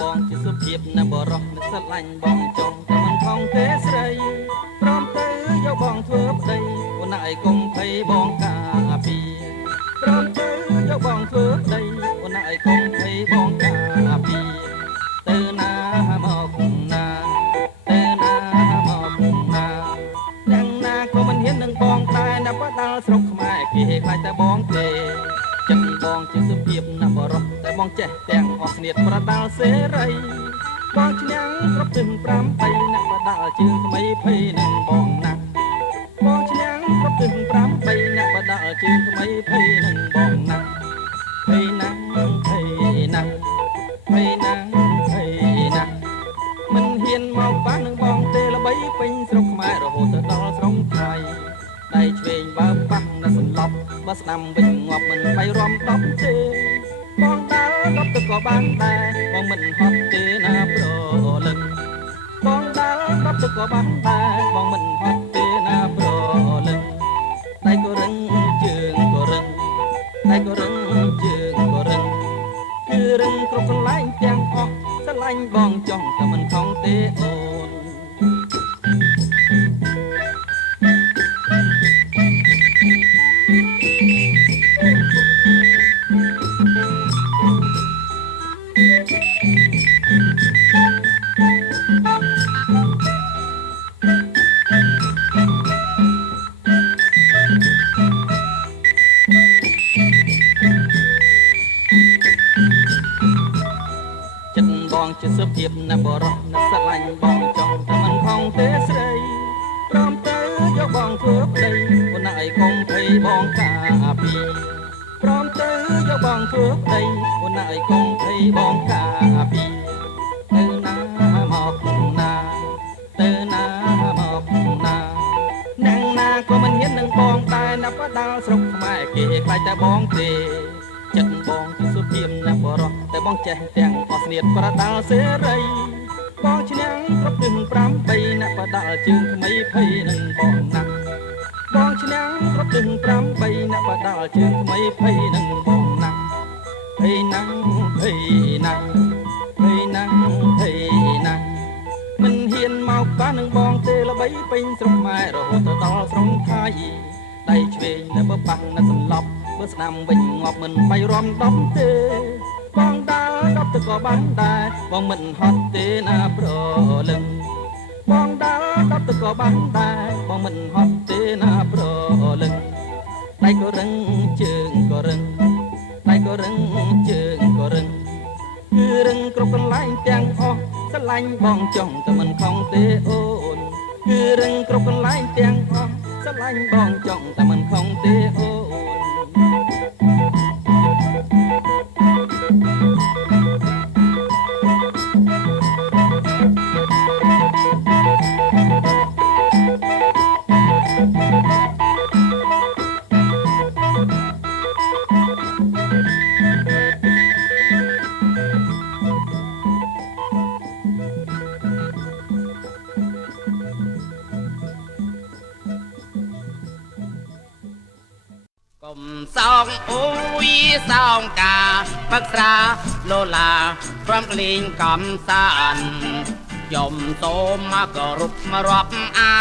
បងជាសុភាពណាបរោះនឹកស្រឡាញ់បងចង់តែមិនខំទេស្រីព្រមទៅយកបងធ្វើប្តីអូនឯងកុំភ័យបងការពារព្រមទៅយកបងធ្វើប្តីអូនឯងកុំភ័យបងការពារទៅណាមកណាទៅណាមកណាទាំងណាក៏មិនហ៊ាននឹងបងដែរណាបើដល់ស្រុកខ្មែរគេខ្លាចតែបងទេចិត្តបងជាសុភាពណាបរោះតែបងចេះទាំងអស់គ្នាប្រដាល់សេរីបងឈ្នះគ្រប់ទិន5 3ណាបដាល់ជើងថ្មីភ័យនឹងបងណាបងឈ្នះគ្រប់ទិន5 3ណាបដាល់ជើងថ្មីភ័យនឹងបងណាភ័យណាភ័យណាភ័យណាភ័យណាមិនហ៊ានមកប៉ះនឹងបងទេល្បីពេញស្រុកខ្មែររហូតទៅដល់ស្រុកថៃដៃឆ្វេងបើប៉ះណាសន្លប់បើស្ដាំវិញងាប់មិនbayរំដប់ទេបងដើរដប់ទៅក៏បានដែរបងមិនហត់ទេណាប្រលឹងបងដើរដប់ទៅក៏បានដែរបងមិនហត់ទេណាប្រលឹងដៃក៏រឹងជើងក៏រឹងដៃក៏រឹងជើងក៏រឹងគឺរឹងគ្រប់កន្លែងទាំងអស់ស្រឡាញ់បងចង់តែមិនខំទេអូនបងជាសុភាពណាបរោះណាស្រឡាញ់បងចង់តែមិនខំទេស្រីព្រមទៅយកបងធ្វើប្តីអូនឯងកុំភ័យបងការពារព្រមទៅយកបងធ្វើប្តីអូនឯងកុំភ័យបងការពារទៅណាមកណាទៅណាមកណាអ្នកណាក៏មិនហ៊ាននឹងបងដែរណាបើដល់ស្រុកខ្មែរគេខ្លាចតែបងទេចិត្តបងជាសុភាពណាបរោះតែបងចេះទាំងអស់គ្នាប្រដាល់សេរីបងឈ្នះគ្រប់ទិន5 3ណាបដាល់ជើងថ្មីភ័យនឹងបងណាបងឈ្នះគ្រប់ទិន5 3ណាបដាល់ជើងថ្មីភ័យនឹងបងណាភ័យណាភ័យណាភ័យណាភ័យណាមិនហ៊ានមកប៉ះនឹងបងទេល្បីពេញស្រុកខ្មែររហូតទៅដល់ស្រុកថៃដៃឆ្វេងតែបើប៉ះណាសន្លប់បើស្ដាំវិញងាប់មិនbayរំដំទេបងដើរដប់ទៅក៏បានដែរបងមិនហត់ទេណាប្រលឹងបងដើរដប់ទៅក៏បានដែរបងមិនហត់ទេណាប្រលឹងដៃក៏រឹងជើងក៏រឹងដៃក៏រឹងជើងក៏រឹងគឺរឹងគ្រប់កន្លែងទាំងអស់ស្រឡាញ់បងចង់តែមិនខំទេអូនគឺរឹងគ្រប់កន្លែងទាំងអស់ស្រឡាញ់បងចង់តែមិនខំទេអូនកុំសោកអូយសោកកាផឹកស្រាឡូឡាព្រមក្លែងកំសានយំសូមមកគោរពមករាប់អា